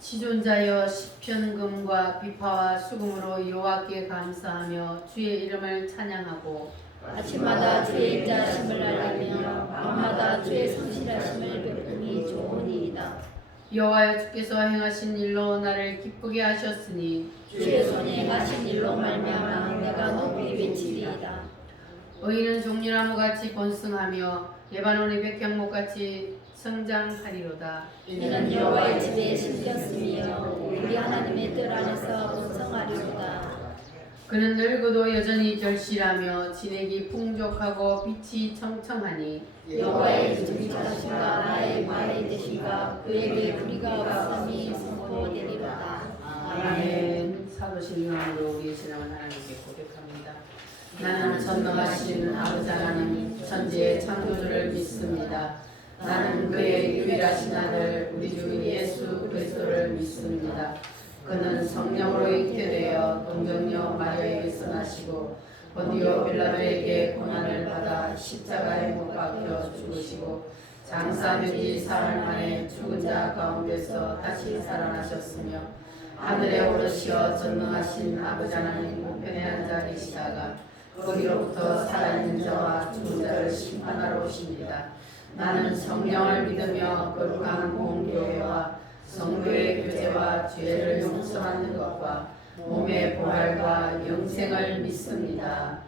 지존자여 시편금과 비파와 수금으로 여호와께 감사하며 주의 이름을 찬양하고 아침마다 주의 인자하심을 알리며 밤마다 주의 성실하심을 베풀이 좋으니이다. 여호와여 주께서 행하신 일로 나를 기쁘게 하셨으니 주의 손에 행하신 일로 말미암아 내가 높이 외치리이다. 의인은 종려나무같이 번성하며 레바논의 백향목같이 성장하리로다. 이는 여호와의 집에 심겼으며 우리 하나님의 뜰 안에서 번성하리로다. 그는 늙어도 여전히 절실하며 진액이 풍족하고 빛이 청청하니 여호와의 주님이시가 나의 마의 되시가 그에게 불의가 없음이 선포되리로다. 아멘. 사도신 이름으로 우리의 신앙을 하나님께 고백합니다. 나는 전능하신 아버지 하나님 천지의 창조주를 믿습니다. 나는 그의 유일하신 아들 우리 주 예수 그리스도를 믿습니다. 그는 성령으로 잉태되어 동정녀 마리아에게서 나시고 본디오 빌라도에게 고난을 받아 십자가에 못 박혀 죽으시고 장사 묘지 사흘 만에 죽은 자 가운데서 다시 살아나셨으며 하늘에 오르시어 전능하신 아버지 하나님 우편에 앉아 계시다가 거기로부터 살아있는 자와 죽은 자를 심판하러 오십니다. 나는 성령을 믿으며 거룩한 공교회와 성도의 교제와 죄를 용서하는 것과 몸의 부활과 영생을 믿습니다.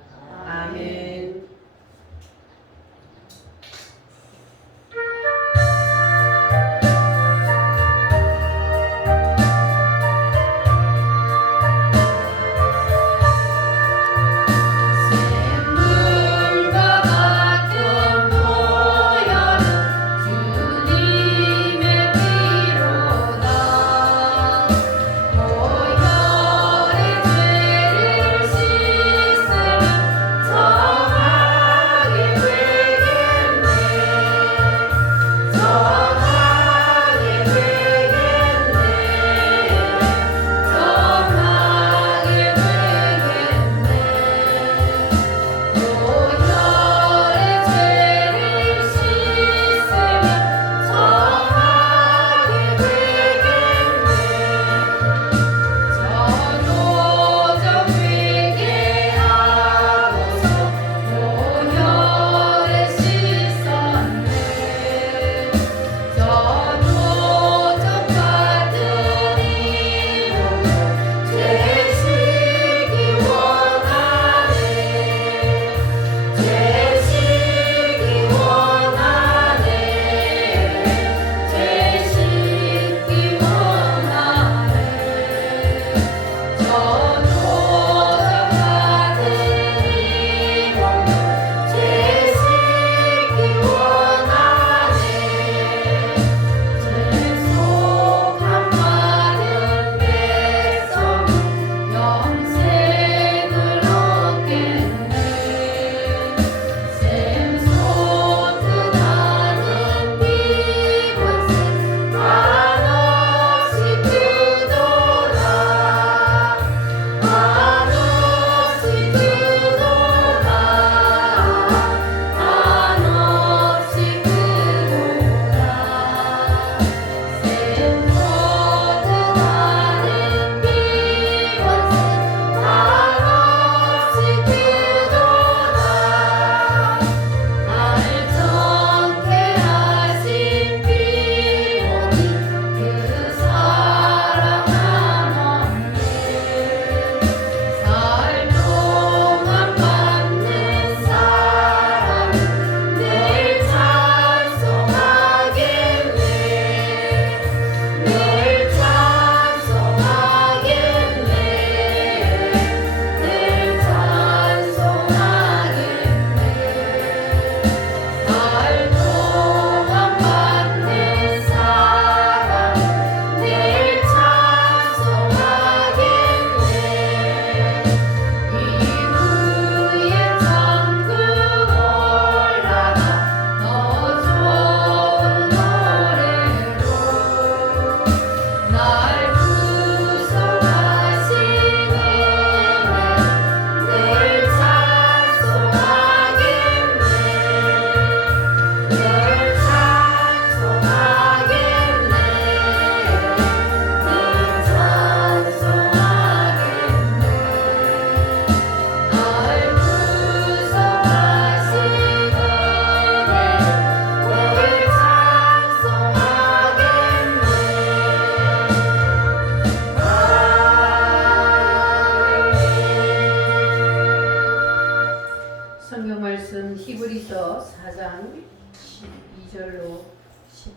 아멘. 저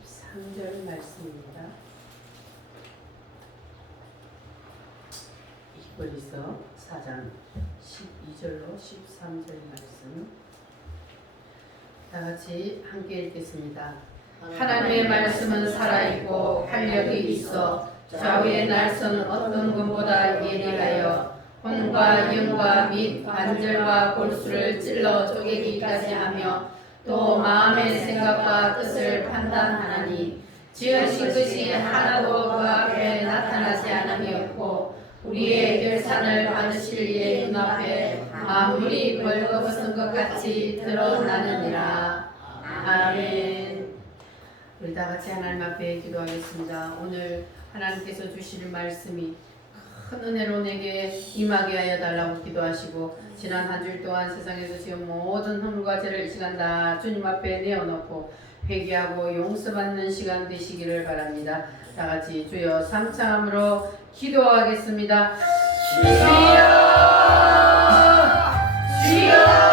13절 말씀입니다. 히브리서 4장 12절로 13절 말씀 다 같이 함께 읽겠습니다. 하나님의 말씀은 살아있고 활력이 있어 좌우의 날선 어떤 것보다 예리하여 혼과 영과 및 관절과 골수를 찔러 쪼개기까지 하며 또 마음의 생각과 뜻을 판단하나니 지으신 것이 하나도 그 앞에 나타나지 않으였고 우리의 결산을 받으실 이의 눈앞에 만물이 벌거벗은 것 같이 드러나느니라. 아멘. 우리 다 같이 하나님 앞에 기도하겠습니다. 오늘 하나님께서 주시는 말씀이 큰 은혜로 내게 임하게 하여 달라고 기도하시고 지난 한 주일 동안 세상에서 지은 모든 허물과 죄를 이 시간 다 주님 앞에 내어놓고 회개하고 용서받는 시간 되시기를 바랍니다. 다 같이 주여 삼창함으로 기도하겠습니다. 주여 주여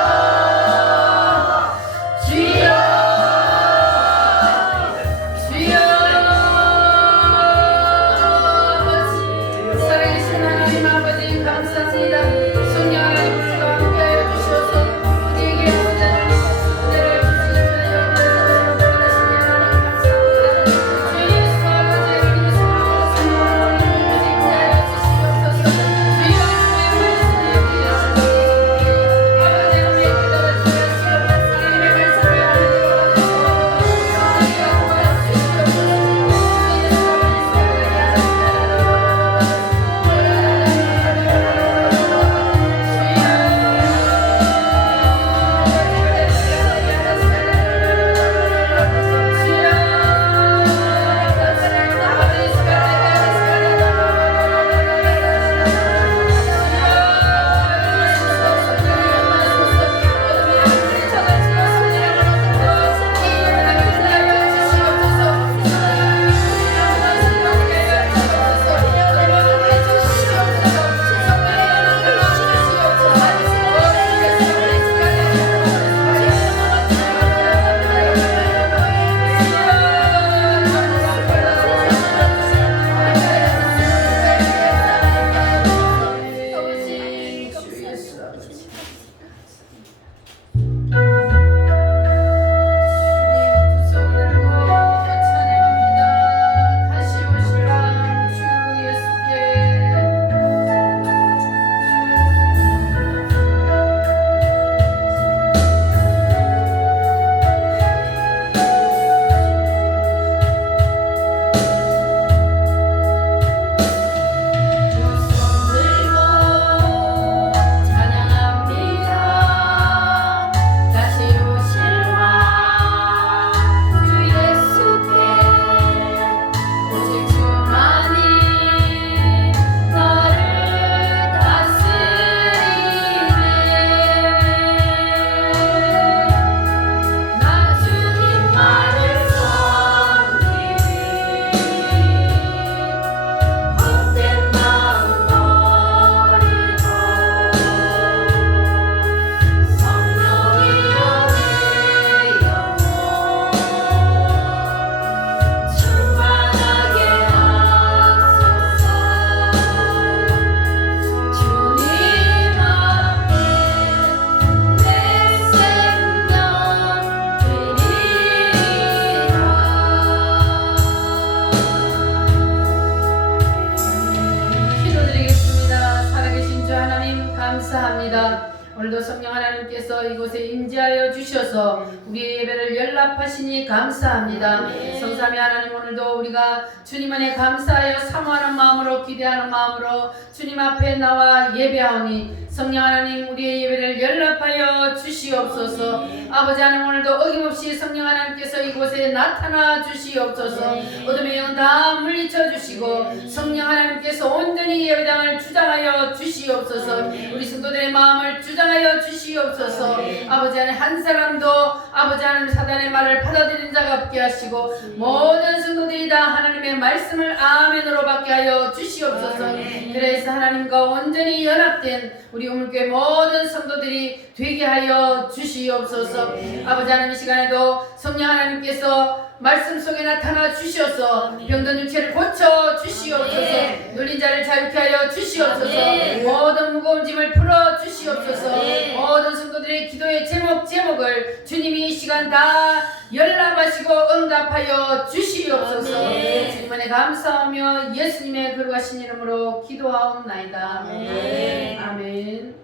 오늘도 성령 하나님께서 이곳에 임재하여 주셔서 우리의 예배를 연락하시니 감사합니다. 성삼위 하나님, 오늘도 우리가 주님 안에 감사하여 사모하는 마음으로, 기대하는 마음으로 주님 앞에 나와 예배하오니 성령 하나님, 우리의 예배를 연락하여 주시옵소서. 아버지 하나님, 오늘도 어김없이 성령 하나님께서 이곳에 나타나 주시옵소서. 어둠의 영은 다 물리쳐 주시고 성령 하나님께서 온전히 예배당을 주장하여 주시옵소서. 우리 성도들의 마음을 주장하여 주시옵소서. 아버지 하나님, 한 사람도 아버지 하나님 사단의 말을 받아들인 자가 없게 하시고 모든 성도들이 다 하나님의 말씀을 아멘으로 받게 하여 주시옵소서. 그래서 하나님과 온전히 연합된 우리 우물교회 모든 성도들이 되게 하여 주시옵소서. 아버지 하나님, 이 시간에도 성령 하나님께서 말씀 속에 나타나 주시옵소서. 병든 육체를 고쳐 주시옵소서. 아멘. 눌린 자를 자유케 하여 주시옵소서. 아멘. 모든 무거운 짐을 풀어 주시옵소서. 아멘. 모든 성도들의 기도의 제목을 주님이 이 시간 다 열람하시고 응답하여 주시옵소서. 아멘. 주님 안에 감사하며 예수님의 거룩하신 이름으로 기도하옵나이다. 아멘. 아멘.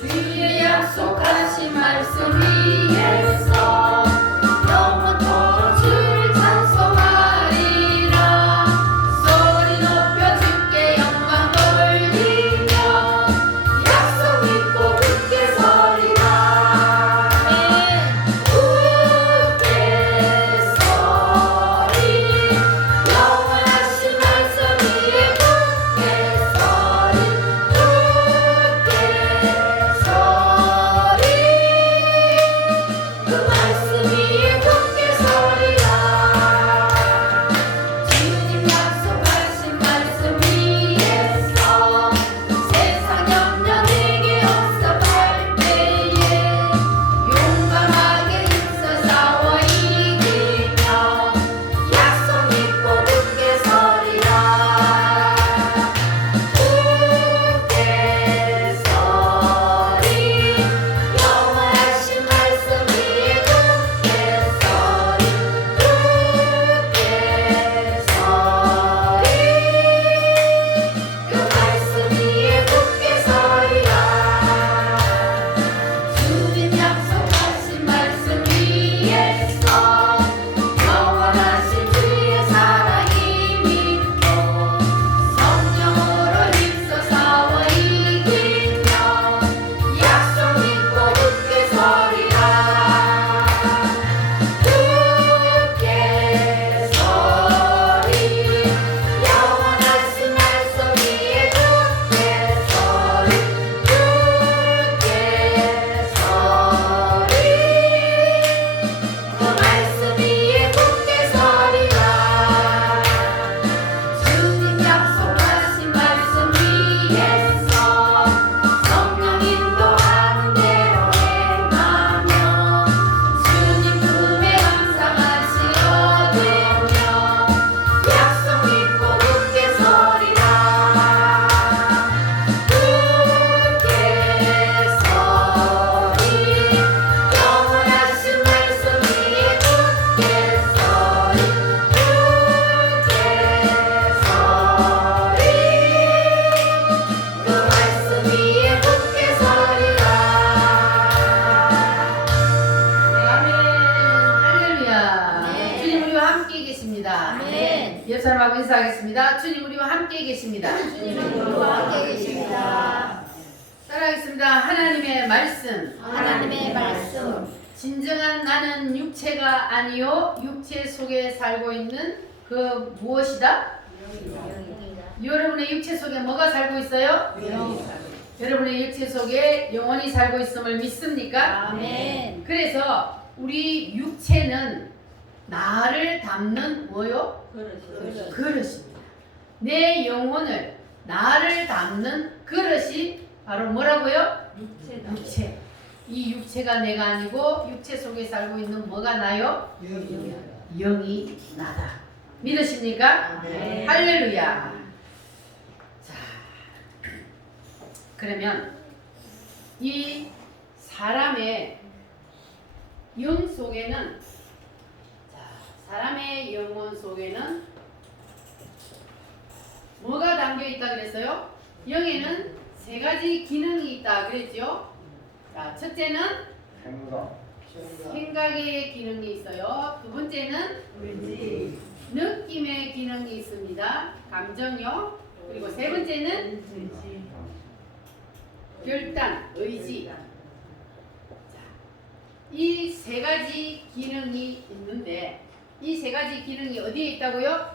주의 약속하신 말씀 위에서 영원토록 주를 찬송하리라. 소리 높여 주께 영광 돌리며 약속 믿고 굳게 서리라. 굳게 서리 영원하신 말씀 위에 굳게 서리 그 말씀 위에 굳게 서리라. 주님 약속하신 말씀 위에서 세상 염려 내게 없어할 때에 용감하게 힘써 싸워 이기며 약속 믿고 굳게 서리라. 굳게 서리 영원하신 말씀 위에 굳게 서리 그 말씀 위에 굳게 서리라. 주님 약속하신 말씀 위에서 영원하신 주의 사랑이 믿고 성령으로 힘써 싸워 이기며 약속 믿고 굳게 서리라. 굳게 서리 영원하신 말씀 위에 굳게 서리 그 말씀 위에 굳게 서리라. 주님 약속하신 말씀 위에서 성령 인도하는 대로 행하며 주님 품에 감상하시려 되며 약속 믿고 굳게 서리라. 굳게 서리 영원하신 말씀 위에 굳게 서리 그 말씀 위에 굳게 서리라. 아멘. 할렐루야. 네. 주님 우리와 함께 계십니다. 아멘. 옆 사람하고 인사하겠습니다. 주님 우리와 함께 계십니다. 주님 우리와 함께 계십니다. 따라하겠습니다. 하나님의 말씀. 하나님의 말씀 진정한 나는 육체가 아니요 육체 속에 살고 있는 그 무엇이다? 여러분의 육체 속에 뭐가 살고 있어요? 여러분의 육체 속에 영혼이 살고 있음을 믿습니까? 아멘. 그래서 우리 육체는 나를 담는 뭐요? 그릇입니다. 내 영혼을 나를 담는 그릇이 바로 뭐라고요? 육체. 이 육체가 내가 아니고 육체 속에 살고 있는 뭐가 나요? 영이 나다. 믿으십니까? 네. 할렐루야. 자, 그러면 이 사람의 영 속에는 사람의 영혼 속에는 뭐가 담겨 있다 그랬어요? 영에는 세 가지 기능이 있다 그랬죠? 자, 첫째는 생각의 기능이 있어요. 두 번째는 느낌의 기능이 있습니다. 감정요. 그리고 세 번째는 결단, 의지. 이 세 가지 기능이 있는데 이 세 가지 기능이 어디에 있다고요?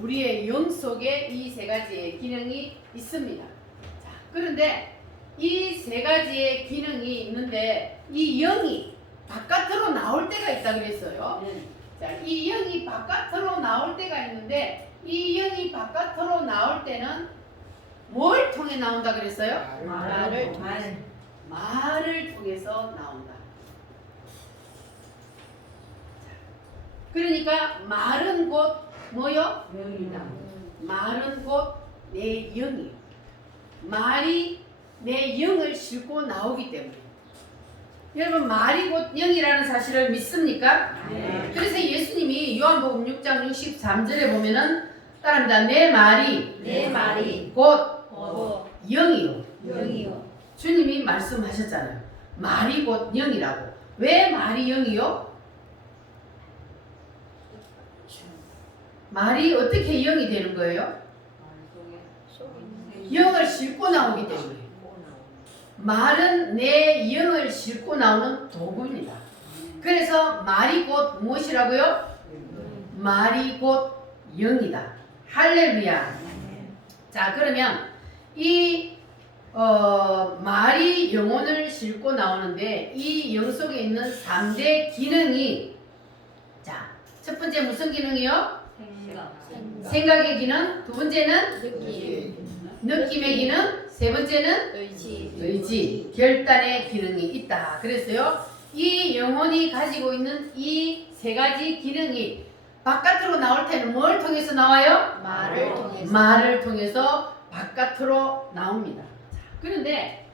우리의 영 속에 이 세 가지의 기능이 있습니다. 자, 그런데 이 세 가지의 기능이 있는데 이 영이 바깥으로 나올 때가 있다 그랬어요. 자, 이 영이 바깥으로 나올 때가 있는데 이 영이 바깥으로 나올 때는 뭘 통해 나온다 그랬어요? 말을 통해서 나온다. 그러니까 말은 곧 뭐요? 영이다. 말은 곧 내 영이요. 말이 내 영을 싣고 나오기 때문에. 여러분 말이 곧 영이라는 사실을 믿습니까? 네. 그래서 예수님이 요한복음 6장 63절에 보면은 따라합니다. 내 말이 내 말이 곧 곧 영이요. 영이요. 주님이 말씀하셨잖아요. 말이 곧 영이라고. 왜 말이 영이요? 말이 어떻게 영이 되는 거예요? 영을 싣고 나오기 때문에. 말은 내 영을 싣고 나오는 도구입니다. 그래서 말이 곧 무엇이라고요? 말이 곧 영이다. 할렐루야. 자, 그러면 이 말이 영혼을 싣고 나오는데 이 영 속에 있는 3대 기능이, 자, 첫 번째 무슨 기능이요? 생각의 기능, 두 번째는 느낌, 느낌의 기능, 세 번째는 의지, 결단의 기능이 있다. 그랬어요. 이 영혼이 가지고 있는 이 세 가지 기능이 바깥으로 나올 때는 뭘 통해서 나와요? 말을 통해서 바깥으로 나옵니다. 자, 그런데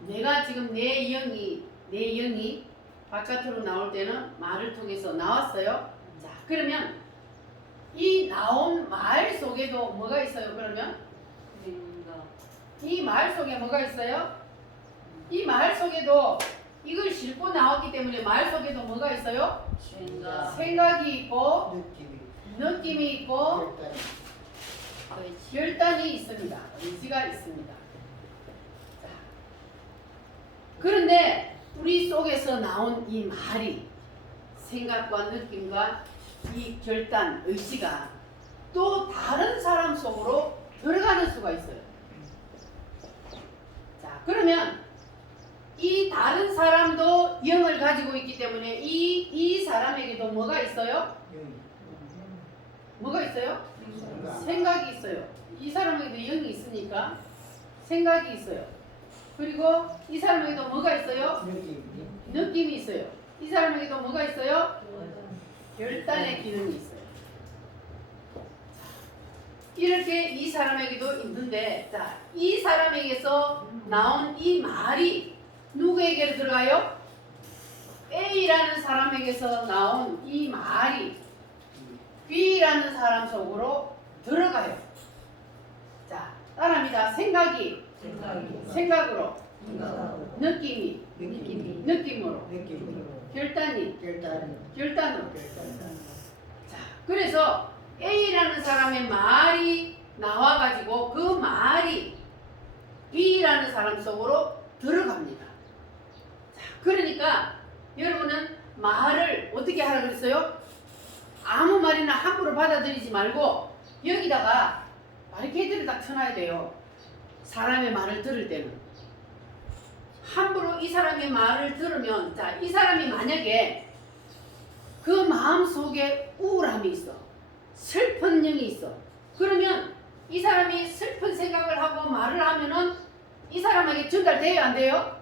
내가 지금 내 영이 바깥으로 나올 때는 말을 통해서 나왔어요. 자, 그러면 이 나온 말 속에도 뭐가 있어요? 그러면 이 말 속에 뭐가 있어요? 이 말 속에도 이걸 싣고 나왔기 때문에 말 속에도 뭐가 있어요? 생각이 있고 느낌이 있고 결단이 있습니다. 의지가 있습니다. 자, 그런데 우리 속에서 나온 이 말이 생각과 느낌과 이 결단, 의지가 또 다른 사람 속으로 들어가는 수가 있어요. 자, 그러면 이 다른 사람도 영을 가지고 있기 때문에 이 사람에게도 뭐가 있어요? 뭐가 있어요? 생각이 있어요. 이 사람에게도 영이 있으니까 생각이 있어요. 그리고 이 사람에게도 뭐가 있어요? 느낌이 있어요. 이 사람에게도 뭐가 있어요? 결단의 기능이 있어요. 이렇게 이 사람에게도 있는데, 자, 이 사람에게서 나온 이 말이 누구에게 들어가요? A라는 사람에게서 나온 이 말이 B라는 사람 속으로 들어가요. 자, 따라합니다. 생각이 생각으로, 느낌이 느낌으로, 결단이 결단으로. 자, 그래서 A라는 사람의 말이 나와가지고 그 말이 B라는 사람 속으로 들어갑니다. 자, 그러니까 여러분은 말을 어떻게 하라 그랬어요? 아무 말이나 함부로 받아들이지 말고 여기다가 바리케이드를 딱 쳐놔야 돼요. 사람의 말을 들을 때는. 함부로 이 사람의 말을 들으면, 자, 이 사람이 만약에 그 마음 속에 우울함이 있어, 슬픈 영이 있어, 그러면 이 사람이 슬픈 생각을 하고 말을 하면은 이 사람에게 전달돼요, 안 돼요?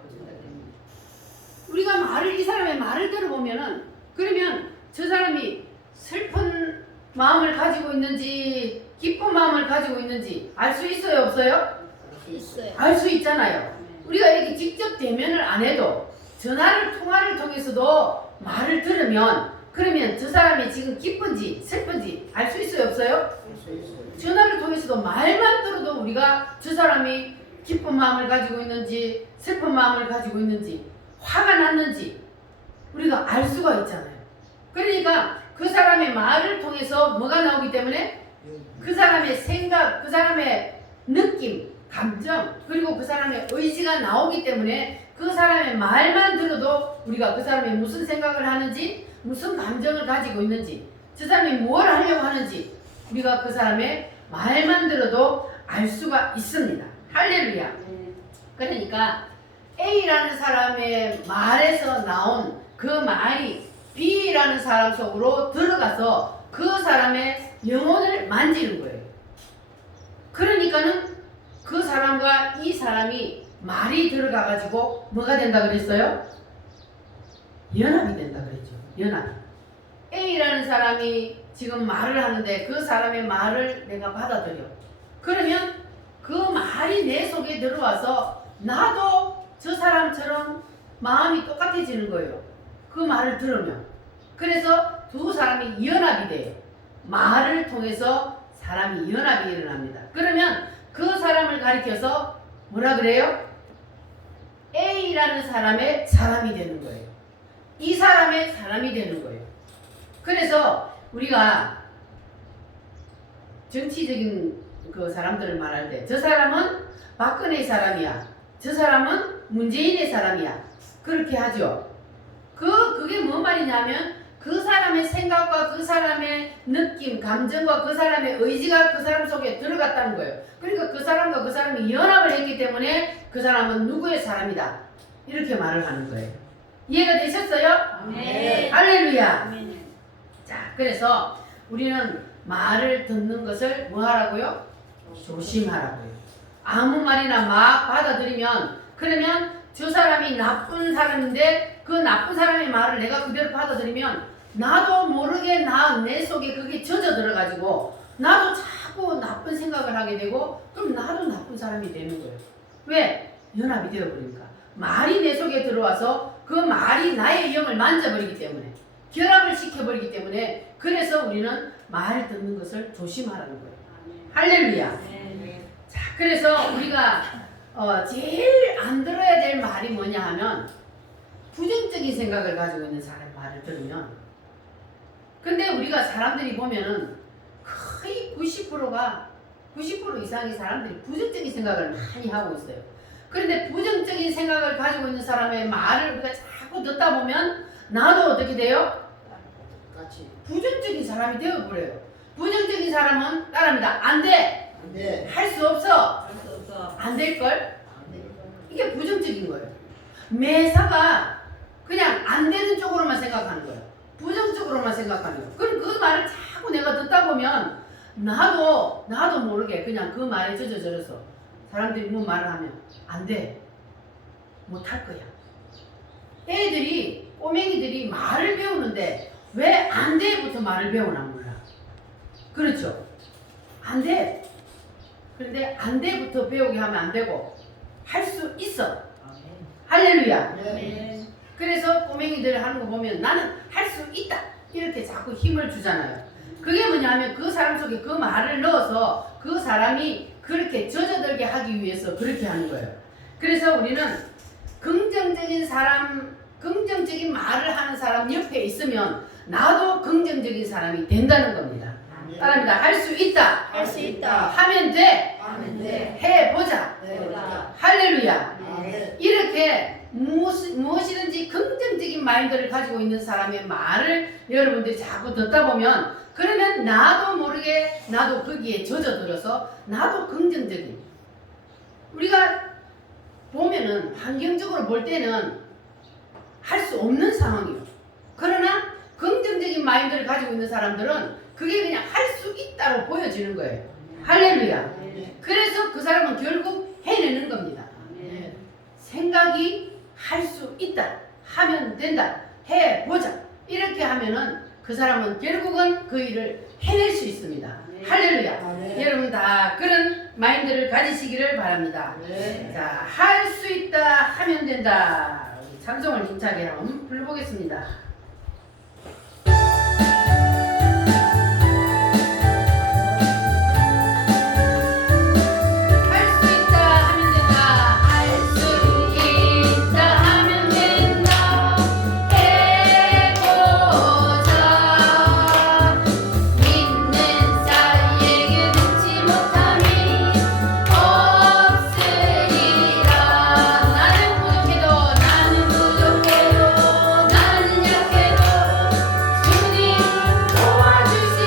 우리가 이 사람의 말을 들어보면은, 그러면 저 사람이 슬픈 마음을 가지고 있는지 기쁜 마음을 가지고 있는지 알 수 있어요, 없어요? 있어요. 알 수 있잖아요. 우리가 이렇게 직접 대면을 안 해도 통화를 통해서도 말을 들으면, 그러면 저 사람이 지금 기쁜지 슬픈지 알 수 있어요, 없어요? 전화를 통해서도 말만 들어도 우리가 저 사람이 기쁜 마음을 가지고 있는지 슬픈 마음을 가지고 있는지 화가 났는지 우리가 알 수가 있잖아요. 그러니까 그 사람의 말을 통해서 뭐가 나오기 때문에 그 사람의 생각, 그 사람의 느낌, 감정, 그리고 그 사람의 의지가 나오기 때문에 그 사람의 말만 들어도 우리가 그 사람이 무슨 생각을 하는지, 무슨 감정을 가지고 있는지, 저 사람이 뭘 하려고 하는지 우리가 그 사람의 말만 들어도 알 수가 있습니다. 할렐루야. 그러니까 A라는 사람의 말에서 나온 그 말이 B라는 사람 속으로 들어가서 그 사람의 영혼을 만지는 거예요. 그러니까는 그 사람과 이 사람이 말이 들어가가지고 뭐가 된다 그랬어요? 연합이 된다 그랬죠. 연합. A라는 사람이 지금 말을 하는데 그 사람의 말을 내가 받아들여. 그러면 그 말이 내 속에 들어와서 나도 저 사람처럼 마음이 똑같아지는 거예요. 그 말을 들으면. 그래서 두 사람이 연합이 돼요. 말을 통해서 사람이 연합이 일어납니다. 그러면 그 사람을 가리켜서 뭐라 그래요? A라는 사람의 사람이 되는 거예요. 이 사람의 사람이 되는 거예요. 그래서 우리가 정치적인 그 사람들을 말할 때 저 사람은 박근혜 사람이야. 저 사람은 문재인의 사람이야. 그렇게 하죠. 그게 뭐 말이냐면 그 사람의 생각과 그 사람의 느낌, 감정과 그 사람의 의지가 그 사람 속에 들어갔다는 거예요. 그러니까 그 사람과 그 사람이 연합을 했기 때문에 그 사람은 누구의 사람이다. 이렇게 말을 하는 거예요. 이해가 되셨어요? 네. 할렐루야. 아멘. 자, 그래서 우리는 말을 듣는 것을 뭐 하라고요? 조심하라고요. 아무 말이나 막 받아들이면 그러면 저 사람이 나쁜 사람인데 그 나쁜 사람의 말을 내가 그대로 받아들이면 나도 모르게 내 속에 그게 젖어 들어가지고 나도 자꾸 나쁜 생각을 하게 되고 그럼 나도 나쁜 사람이 되는 거예요. 왜? 연합이 되어버리니까. 말이 내 속에 들어와서 그 말이 나의 영을 만져버리기 때문에 결합을 시켜버리기 때문에 그래서 우리는 말 듣는 것을 조심하라는 거예요. 할렐루야. 자, 그래서 우리가 제일 안 들어야 될 말이 뭐냐 하면 부정적인 생각을 가지고 있는 사람의 말을 들으면 근데 우리가 사람들이 보면은 거의 90% 이상의 사람들이 부정적인 생각을 많이 하고 있어요. 그런데 부정적인 생각을 가지고 있는 사람의 말을 우리가 자꾸 듣다 보면 나도 어떻게 돼요? 같이 부정적인 사람이 되어버려요. 부정적인 사람은 따라합니다. 안 돼. 안 돼. 할 수 없어. 할 수 없어. 안 될걸? 안 돼. 이게 부정적인 거예요. 매사가 그냥 안 되는 쪽으로만 생각하는 거예요. 부정적으로만 생각하는 거예요. 그럼 그 말을 자꾸 내가 듣다 보면 나도 모르게 그냥 그 말에 젖어들어서 사람들이 뭐 말을 하면 안 돼. 못 할 거야. 꼬맹이들이 말을 배우는데 왜 안 돼부터 말을 배우나 몰라. 그렇죠? 안 돼. 그런데 안 돼부터 배우게 하면 안 되고 할 수 있어. 할렐루야. 네. 그래서 꼬맹이들 하는 거 보면 나는 할 수 있다. 이렇게 자꾸 힘을 주잖아요. 그게 뭐냐면 그 사람 속에 그 말을 넣어서 그 사람이 그렇게 젖어들게 하기 위해서 그렇게 하는 거예요. 그래서 우리는 긍정적인 말을 하는 사람 옆에 있으면 나도 긍정적인 사람이 된다는 겁니다. 따라합니다. 할 수 있다. 할 수 있다. 하면 돼. 하면 돼. 해보자. 해보자. 할렐루야. 아멘. 이렇게 무엇이든지 긍정적인 마인드를 가지고 있는 사람의 말을 여러분들이 자꾸 듣다 보면 그러면 나도 모르게 나도 거기에 젖어들어서 나도 긍정적인 우리가 보면은 환경적으로 볼 때는 할 수 없는 상황이에요. 그러나 긍정적인 마인드를 가지고 있는 사람들은 그게 그냥 할 수 있다고 보여지는 거예요. 할렐루야. 그래서 그 사람은 결국 해내는 겁니다. 생각이 할 수 있다. 하면 된다. 해보자. 이렇게 하면은 그 사람은 결국은 그 일을 해낼 수 있습니다. 할렐루야. 여러분 다 그런 마인드를 가지시기를 바랍니다. 자, 할 수 있다. 하면 된다. 우리 찬송을 힘차게 한번 불러보겠습니다. 도와주시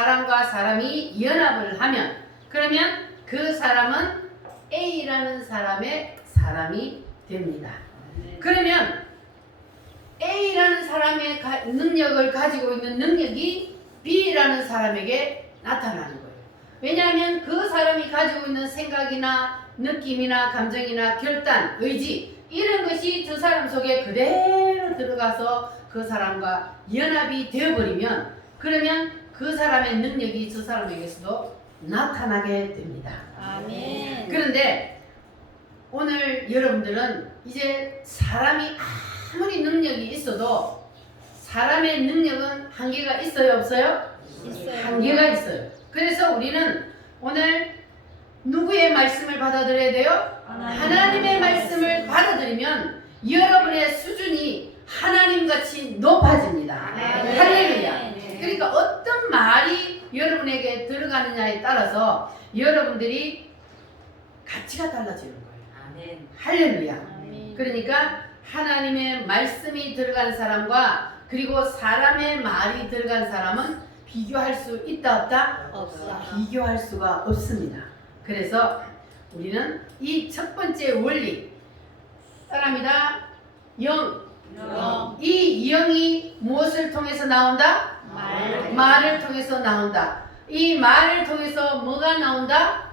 사람과 사람이 연합을 하면 그러면 그 사람은 A라는 사람의 사람이 됩니다. 그러면 A라는 사람의 능력을 가지고 있는 능력이 B라는 사람에게 나타나는 거예요. 왜냐하면 그 사람이 가지고 있는 생각이나 느낌이나 감정이나 결단, 의지 이런 것이 저 사람 속에 그대로 들어가서 그 사람과 연합이 되어버리면 그러면 그 사람의 능력이 저 사람에게서도 나타나게 됩니다. 아멘. 그런데 오늘 여러분들은 이제 사람이 아무리 능력이 있어도 사람의 능력은 한계가 있어요, 없어요? 있어요. 한계가 있어요. 그래서 우리는 오늘 누구의 말씀을 받아들여야 돼요? 하나님의 말씀을 받아들이면 여러분의 수준이 하나님같이 높아집니다. 네. 할렐루야. 그러니까 어떤 말이 여러분에게 들어가느냐에 따라서 여러분들이 가치가 달라지는 거예요. 할렐루야. 아멘. 그러니까 하나님의 말씀이 들어간 사람과 그리고 사람의 말이 들어간 사람은 비교할 수 있다 없다? 없다. 비교할 수가 없습니다. 그래서 우리는 이 첫 번째 원리 따라합니다. 영. 영. 이 영이 무엇을 통해서 나온다? 말. 말을 통해서 나온다. 이 말을 통해서 뭐가 나온다?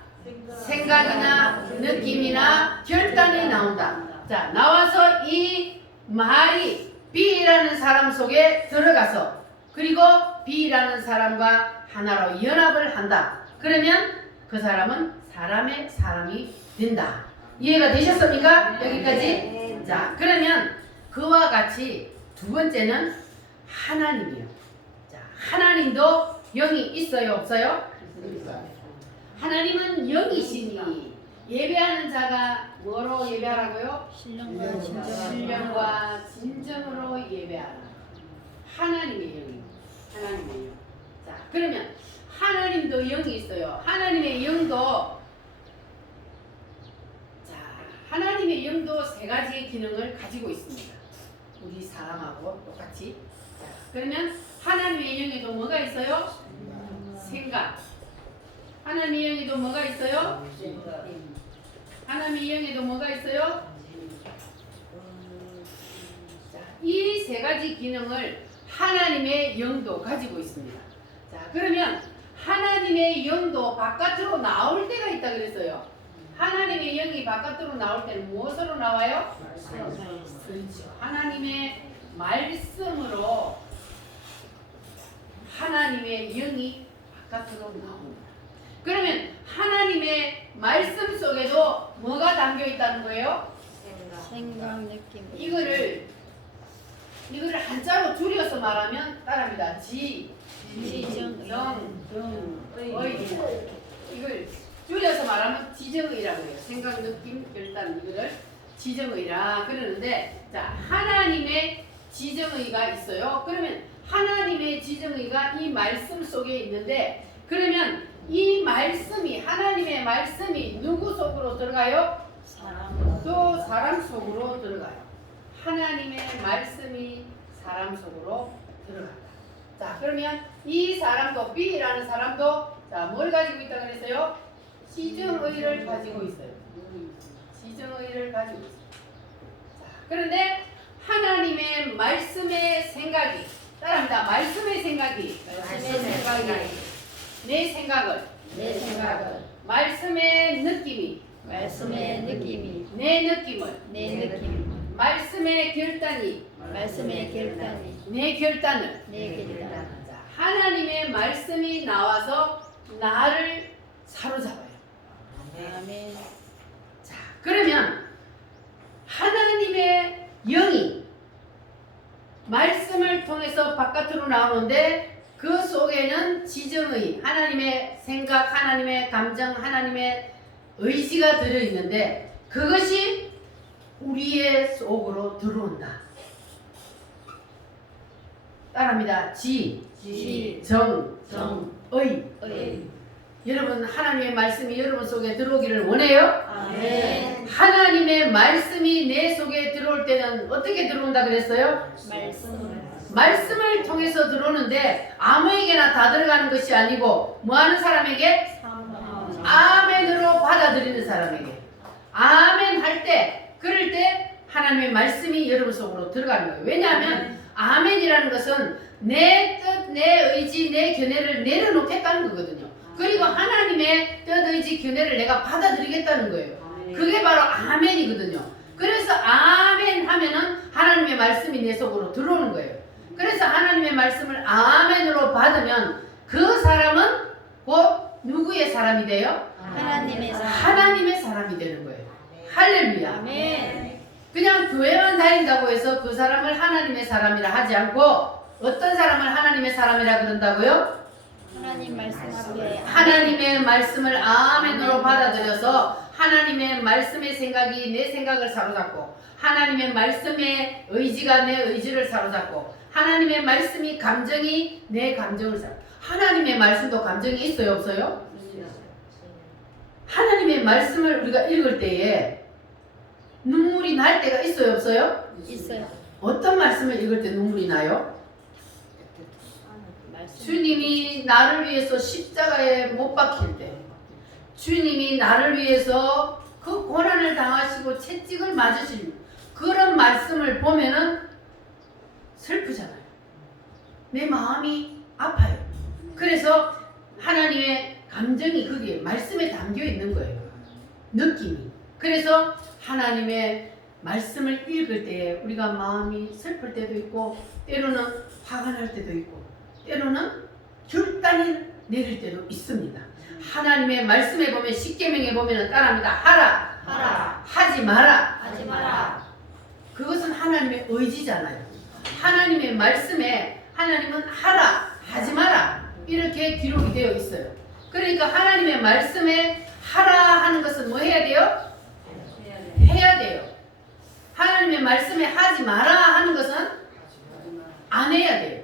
생각이나 느낌이나 결단이 나온다. 자, 나와서 이 말이 B라는 사람 속에 들어가서 그리고 B라는 사람과 하나로 연합을 한다. 그러면 그 사람은 사람의 사람이 된다. 이해가 되셨습니까? 여기까지? 자, 그러면 그와 같이 두 번째는 하나님이요. 자, 하나님도 영이 있어요, 없어요? 하나님은 영이시니 예배하는 자가 뭐로 예배하라고요? 신령과 진정. 신령과 진정으로 예배하라. 하나님의 영이. 하나님의 영. 자, 그러면 하나님도 영이 있어요. 하나님의 영도 하나님의 영도 세 가지의 기능을 가지고 있습니다. 우리 사람하고 똑같이. 자, 그러면 하나님의 영에도 뭐가 있어요? 생각. 하나님의 영에도 뭐가 있어요? 하나님의 영에도 뭐가 있어요? 자, 이 세 가지 기능을 하나님의 영도 가지고 있습니다. 자, 그러면 하나님의 영도 바깥으로 나올 때가 있다 그랬어요. 하나님의 영이 바깥으로 나올 때는 무엇으로 나와요? 그렇죠. 하나님의 말씀으로 하나님의 영이 바깥으로 나옵니다. 그러면 하나님의 말씀 속에도 뭐가 담겨 있다는 거예요? 생각, 느낌. 이거를 한자로 줄여서 말하면 따라합니다. 지정, 의. 이걸 줄여서 말하면 지정의라고 해요. 생각, 느낌, 결단 이거를 지정의라 그러는데 자, 하나님의 지정의가 있어요. 그러면 하나님의 지정의가 이 말씀 속에 있는데 그러면 이 말씀이 하나님의 말씀이 누구 속으로 들어가요? 사람. 또 사람 속으로 들어가요. 하나님의 말씀이 사람 속으로 들어간다. 자, 그러면 이 사람도 B라는 사람도 자, 뭘 가지고 있다 그랬어요? 지정의를 가지고 있어요. 지정의를 가지고 있어요. 자, 그런데 하나님의 말씀의 생각이 따라합니다. 말씀의 생각이 내 생각을 내 생각을. 말씀의 느낌이 말씀의 느낌이. 내 느낌을 내 느낌. 말씀의 결단이 말씀의 결단이. 내 결단을 내 결단. 자, 하나님의 말씀이 나와서 나를 사로잡아요. 아멘. 자, 그러면 하나님의 영이 말씀을 통해서 바깥으로 나오는데 그 속에는 지정의, 하나님의 생각, 하나님의 감정, 하나님의 의지가 들어있는데 그것이 우리의 속으로 들어온다. 따라합니다. 지, 정, 정, 의. 의. 여러분 하나님의 말씀이 여러분 속에 들어오기를 원해요? 아멘. 하나님의 말씀이 내 속에 들어올 때는 어떻게 들어온다 그랬어요? 말씀. 말씀을 통해서 들어오는데 아무에게나 다 들어가는 것이 아니고 뭐 하는 사람에게? 아멘으로 받아들이는 사람에게. 아멘 할 때, 그럴 때 하나님의 말씀이 여러분 속으로 들어가는 거예요. 왜냐하면 아멘이라는 것은 내 뜻, 내 의지, 내 견해를 내려놓겠다는 거거든요. 그리고 하나님의 뜻, 의지, 견해를 내가 받아들이겠다는 거예요. 그게 바로 아멘이거든요. 그래서 아멘 하면은 하나님의 말씀이 내 속으로 들어오는 거예요. 그래서 하나님의 말씀을 아멘으로 받으면 그 사람은 곧 누구의 사람이 돼요? 하나님의 사람. 하나님의 사람이 되는 거예요. 할렐루야. 아멘. 그냥 교회만 다닌다고 해서 그 사람을 하나님의 사람이라 하지 않고 어떤 사람을 하나님의 사람이라 그런다고요? 하나님 말씀 앞에 하나님의 말씀을 아멘으로 받아들여서 하나님의 말씀의 생각이 내 생각을 사로잡고 하나님의 말씀의 의지가 내 의지를 사로잡고 하나님의 말씀이 감정이 내 감정을 사로잡고 하나님의 말씀도 감정이 있어요 없어요? 하나님의 말씀을 우리가 읽을 때에 눈물이 날 때가 있어요 없어요? 있어요. 어떤 말씀을 읽을 때 눈물이 나요? 말씀. 주님이 나를 위해서 십자가에 못 박힐 때, 주님이 나를 위해서 그 고난을 당하시고 채찍을 맞으실 그런 말씀을 보면은 슬프잖아요. 내 마음이 아파요. 그래서 하나님의 감정이 거기에 말씀에 담겨 있는 거예요. 느낌이. 그래서 하나님의 말씀을 읽을 때 우리가 마음이 슬플 때도 있고 때로는 화가 날 때도 있고 때로는 결단이 내릴 때도 있습니다. 하나님의 말씀에 보면 십계명에 보면 따라합니다. 하라, 하라. 하지 마라. 하지 마라. 그것은 하나님의 의지잖아요. 하나님의 말씀에 하나님은 하라, 하지 마라 이렇게 기록이 되어 있어요. 그러니까 하나님의 말씀에 하라 하는 것은 뭐 해야 돼요? 해야 돼요. 하나님의 말씀에 하지 마라 하는 것은 안 해야 돼요.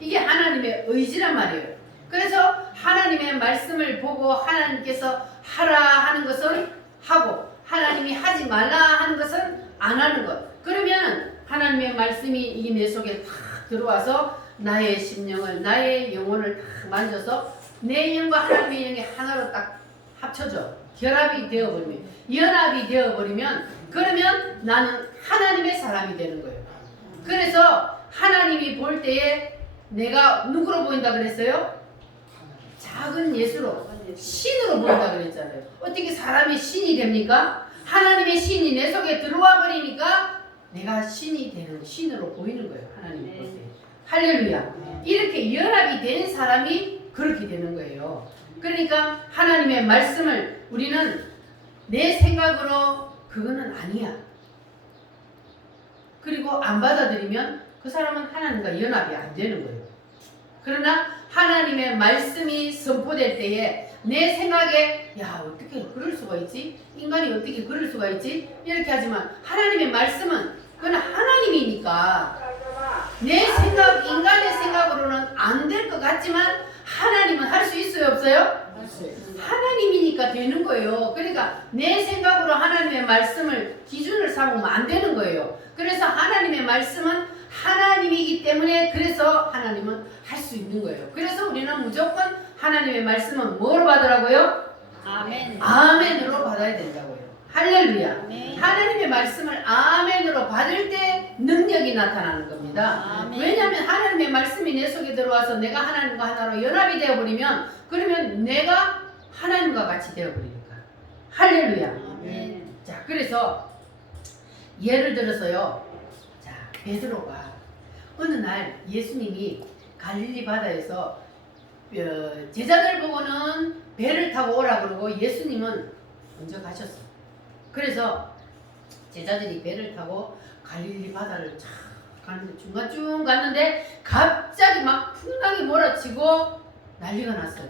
이게 하나님의 의지란 말이에요. 그래서 하나님의 말씀을 보고 하나님께서 하라 하는 것은 하고 하나님이 하지 말라 하는 것은 안 하는 것. 그러면 하나님의 말씀이 이 내 속에 탁 들어와서 나의 심령을 나의 영혼을 탁 만져서 내 영과 하나님의 영이 하나로 딱 합쳐져 결합이 되어버리면 연합이 되어버리면 그러면 나는 하나님의 사람이 되는 거예요. 그래서 하나님이 볼 때에 내가 누구로 보인다 그랬어요? 작은 예수로 신으로 보인다 그랬잖아요. 어떻게 사람이 신이 됩니까? 하나님의 신이 내 속에 들어와 버리니까 내가 신이 되는 신으로 보이는 거예요. 하나님 볼 때. 할렐루야. 이렇게 연합이 된 사람이 그렇게 되는 거예요. 그러니까 하나님의 말씀을 우리는 내 생각으로 그거는 아니야. 그리고 안 받아들이면 그 사람은 하나님과 연합이 안 되는 거예요. 그러나 하나님의 말씀이 선포될 때에 내 생각에 야 어떻게 그럴 수가 있지? 인간이 어떻게 그럴 수가 있지? 이렇게 하지만 하나님의 말씀은 그건 하나님이니까 내 생각, 인간의 생각으로는 안 될 것 같지만 하나님은 할 수 있어요 없어요? 하나님이니까 되는 거예요. 그러니까 내 생각으로 하나님의 말씀을 기준을 삼으면 안 되는 거예요. 그래서 하나님의 말씀은 하나님이기 때문에 그래서 하나님은 할 수 있는 거예요. 그래서 우리는 무조건 하나님의 말씀은 뭘 받으라고요? 아멘. 아멘으로 받아야 된다고요. 할렐루야. 아멘. 하나님의 말씀을 아멘으로 받을 때 능력이 나타나는 겁니다. 아멘. 왜냐하면 하나님의 말씀이 내 속에 들어와서 내가 하나님과 하나로 연합이 되어버리면 그러면 내가 하나님과 같이 되어버리니까. 할렐루야. 아멘. 자, 그래서 예를 들어서요. 자, 베드로가 어느 날 예수님이 갈릴리 바다에서 제자들 보고는 배를 타고 오라 그러고 예수님은 먼저 가셨어. 그래서 제자들이 배를 타고 갈릴리 바다를 쫙 가는데 중간쯤 갔는데 갑자기 막 풍랑이 몰아치고 난리가 났어요.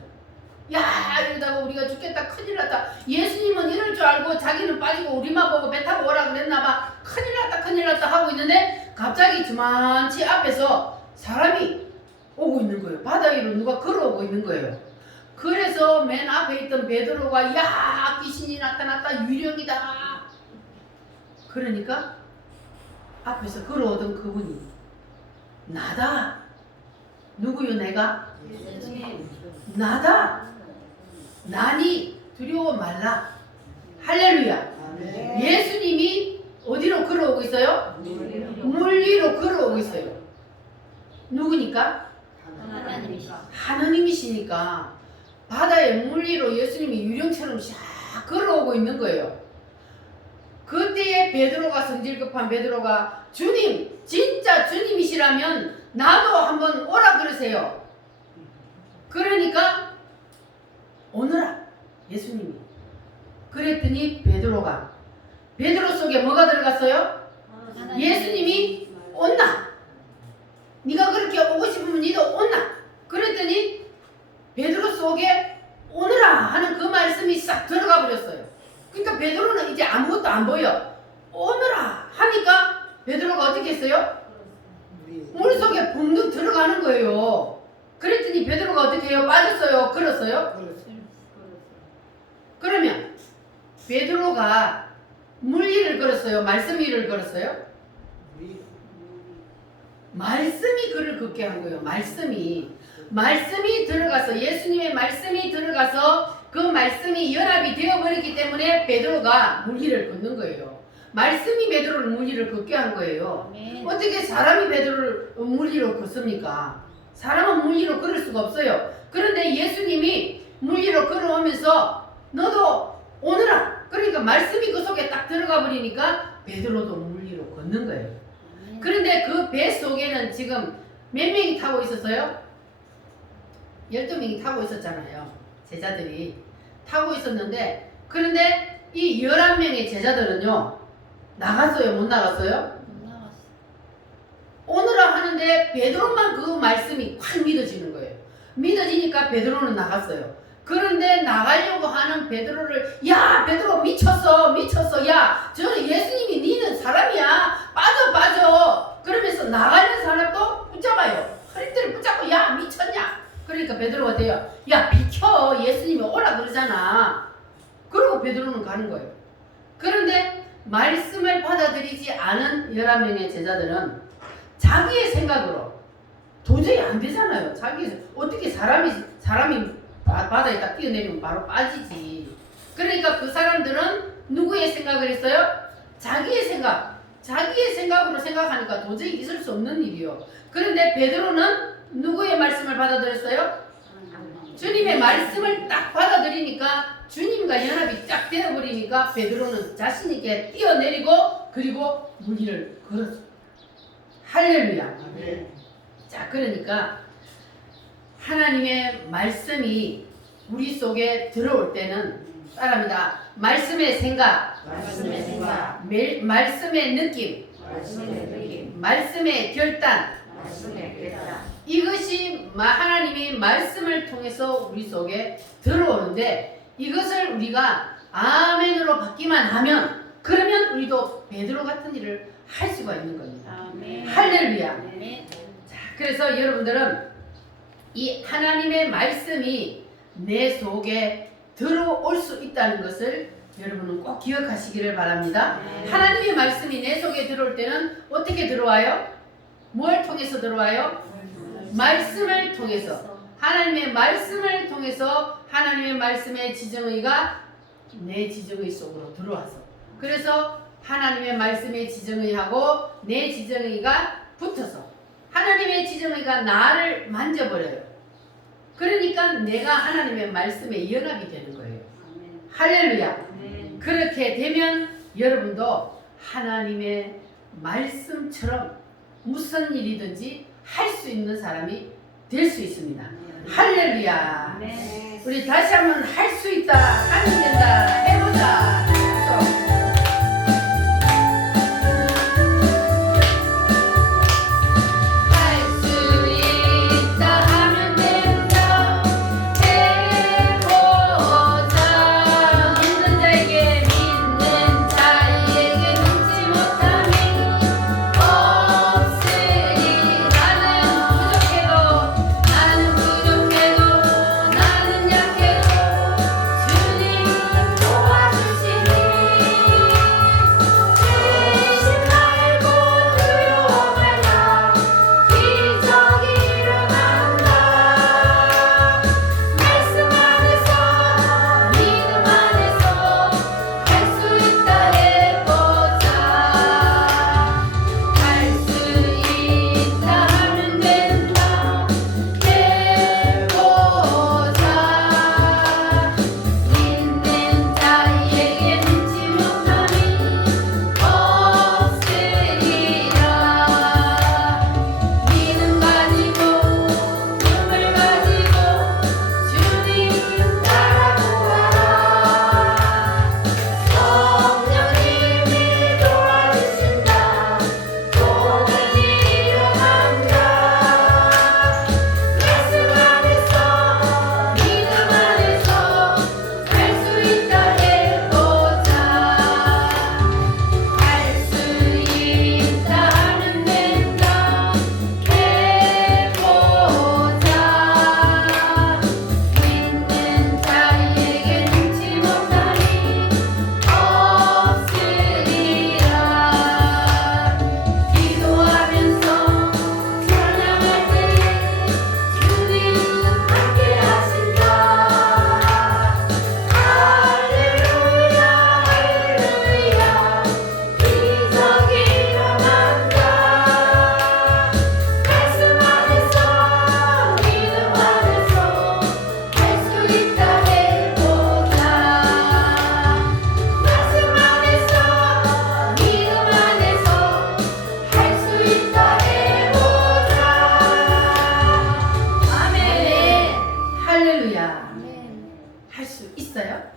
야 이러다가 우리가 죽겠다 큰일 났다. 예수님은 이럴 줄 알고 자기는 빠지고 우리만 보고 배 타고 오라 그랬나봐. 큰일 났다 하고 있는데 갑자기 주만치 앞에서 사람이 오고 있는 거예요. 바다 위로 누가 걸어오고 있는 거예요. 그래서 맨 앞에 있던 베드로가 야 귀신이 나타났다 유령이다. 그러니까 앞에서 걸어오던 그분이 나다. 누구요? 내가? 나다. 나니 두려워 말라. 할렐루야. 예수님이 어디로 걸어오고 있어요? 물 위로 걸어오고 있어요. 누구니까? 하나님이시니까 바다의 물 위로 예수님이 유령처럼 샥 걸어오고 있는 거예요. 그때에 베드로가, 성질 급한 베드로가, 주님, 진짜 주님이시라면 나도 한번 오라 그러세요. 그러니까 오너라 예수님이. 그랬더니 베드로 속에 뭐가 들어갔어요? 예수님이 온나? 네가 그렇게 오고 싶으면 니도 온나? 그랬더니 베드로 속에 오너라 하는 그 말씀이 싹 들어가 버렸어요. 그러니까 베드로는 이제 아무것도 안 보여. 오너라 하니까 베드로가 어떻게 했어요? 물속에 붕득 들어가는 거예요. 그랬더니 베드로가 어떻게 해요? 빠졌어요? 걸었어요? 그러면 베드로가 물 위를 걸었어요? 말씀 위를 걸었어요? 말씀이 그를 걷게 한 거예요. 말씀이 들어가서, 예수님의 말씀이 들어가서 그 말씀이 연합이 되어버렸기 때문에 베드로가 물 위를 걷는 거예요. 말씀이 베드로를 물 위를 걷게 한 거예요. 어떻게 사람이 베드로를 물 위로 걷습니까? 사람은 물 위로 걸을 수가 없어요. 그런데 예수님이 물 위로 걸어오면서 너도 오너라. 그러니까 말씀이 그 속에 딱 들어가 버리니까 베드로도 물 위로 걷는 거예요. 그런데 그 배 속에는 지금 몇 명이 타고 있었어요? 12명이 타고 있었잖아요. 제자들이 타고 있었는데, 그런데 이 11명의 제자들은요 나갔어요? 못 나갔어요? 오너라 하는데 베드로만 그 말씀이 확 믿어지는 거예요. 믿어지니까 베드로는 나갔어요. 그런데 나가려고 하는 베드로를, 야 베드로 미쳤어 야 저 예수님이 니는 사람이야, 빠져 그러면서 나가는 사람도 붙잡아요. 허리띠를 붙잡고 야 미쳤냐. 그러니까 베드로가 돼요. 야 비켜, 예수님이 오라 그러잖아. 그리고 베드로는 가는 거예요. 그런데 말씀을 받아들이지 않은 11명의 제자들은 자기의 생각으로 도저히 안 되잖아요. 어떻게 사람이 바다에 딱 뛰어내리면 바로 빠지지. 그러니까 그 사람들은 누구의 생각을 했어요? 자기의 생각으로 생각하니까 도저히 있을 수 없는 일이요. 그런데 베드로는 누구의 말씀을 받아들였어요? 주님의 말씀을 딱 받아들이니까 주님과 연합이 쫙 되어버리니까 베드로는 자신있게 뛰어내리고 그리고 물 위를 걸었어요. 할렐루야. 자, 그러니까 하나님의 말씀이 우리 속에 들어올 때는 따라합니다. 말씀의 생각, 말씀의 느낌, 말씀의 결단, 이것이 하나님의 말씀을 통해서 우리 속에 들어오는데, 이것을 우리가 아멘으로 받기만 하면, 그러면 우리도 베드로 같은 일을 할 수가 있는 겁니다. 아멘. 할렐루야. 아멘. 자, 그래서 여러분들은 이 하나님의 말씀이 내 속에 들어올 수 있다는 것을 여러분은 꼭 기억하시기를 바랍니다. 하나님의 말씀이 내 속에 들어올 때는 어떻게 들어와요? 뭘 통해서 들어와요? 말씀을 통해서. 하나님의 말씀을 통해서 하나님의 말씀의 지정의가 내 지정의 속으로 들어와서, 그래서 하나님의 말씀의 지정의하고 내 지정의가 붙어서 하나님의 지정의가 나를 만져버려요. 그러니까 내가 하나님의 말씀에 연합이 되는 거예요. 할렐루야. 그렇게 되면 여러분도 하나님의 말씀처럼 무슨 일이든지 할 수 있는 사람이 될 수 있습니다. 할렐루야. 우리 다시 한번 할 수 있다, 하면 된다, 해보자.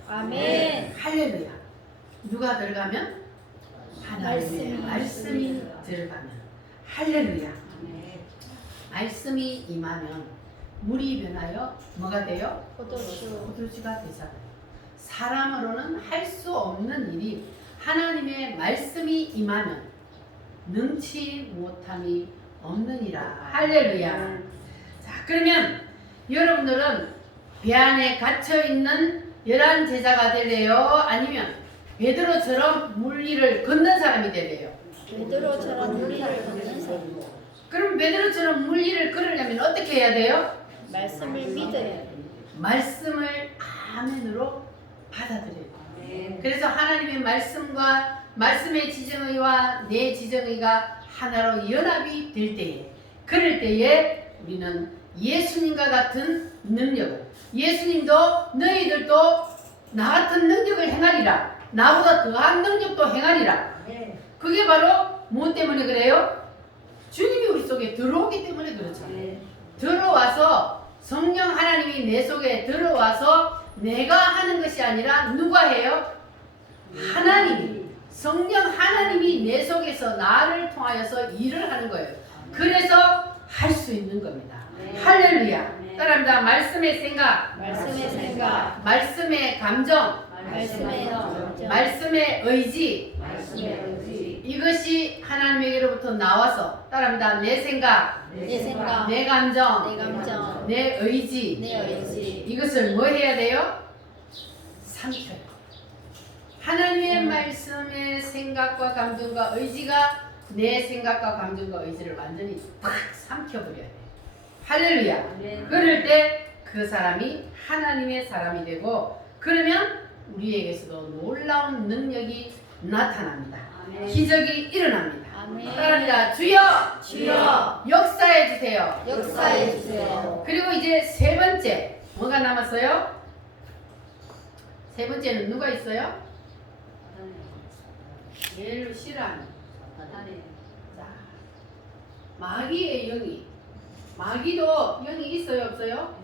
아멘. 할렐루야. 누가 들어가면? 하나님의 말씀이 들어가면. 할렐루야. 말씀이 임하면 물이 변하여 뭐가 돼요? 포도주. 포도주가 되잖아요. 사람으로는 할 수 없는 일이 하나님의 말씀이 임하면 능치 못함이 없느니라. 할렐루야. 자, 그러면 여러분들은 배 안에 갇혀 있는 11 제자가 될래요? 아니면 베드로처럼 물리를 걷는 사람이 될래요? 베드로처럼 우리를 걷는 사람. 그럼 베드로처럼 물리를 걸으려면 어떻게 해야 돼요? 말씀을 믿어야 돼. 말씀을 아멘으로 받아들여야 돼요. 그래서 하나님의 말씀과 말씀의 지정의와 내 지정의가 하나로 연합이 될 때에, 그럴 때에 우리는 예수님과 같은 능력을, 예수님도 너희들도 나 같은 능력을 행하리라, 나보다 더한 능력도 행하리라. 그게 바로 무엇 때문에 그래요? 주님이 우리 속에 들어오기 때문에 그렇잖아요. 들어와서 성령 하나님이 내 속에 들어와서 내가 하는 것이 아니라 누가 해요? 하나님이, 성령 하나님이 내 속에서 나를 통하여서 일을 하는 거예요. 그래서 할 수 있는 겁니다. 할렐루야. 따라합니다. 말씀의 생각, 말씀의 생각, 말씀의 감정, 말씀의 정정, 말씀의 의지, 말씀의 의지, 이것이 하나님에게로부터 나와서, 따라합니다. 내 생각, 내 생각, 내 감정, 내 감정, 내 의지, 내 의지. 이것을 뭐 해야 돼요? 삼켜요. 하나님의 말씀의 생각과 감정과 의지가 내 생각과 감정과 의지를 완전히 팍 삼켜버려야 돼요. 할렐루야. 그럴 때 그 사람이 하나님의 사람이 되고, 그러면 우리에게서도 놀라운 능력이 나타납니다. 기적이 일어납니다. 아멘. 따라합니다. 주여, 주여, 역사해 주세요. 역사해 주세요. 그리고 이제 세 번째 뭐가 남았어요? 세 번째는 누가 있어요? 제일 싫어하는 자, 마귀의 영이, 마귀도 영이 있어요, 없어요?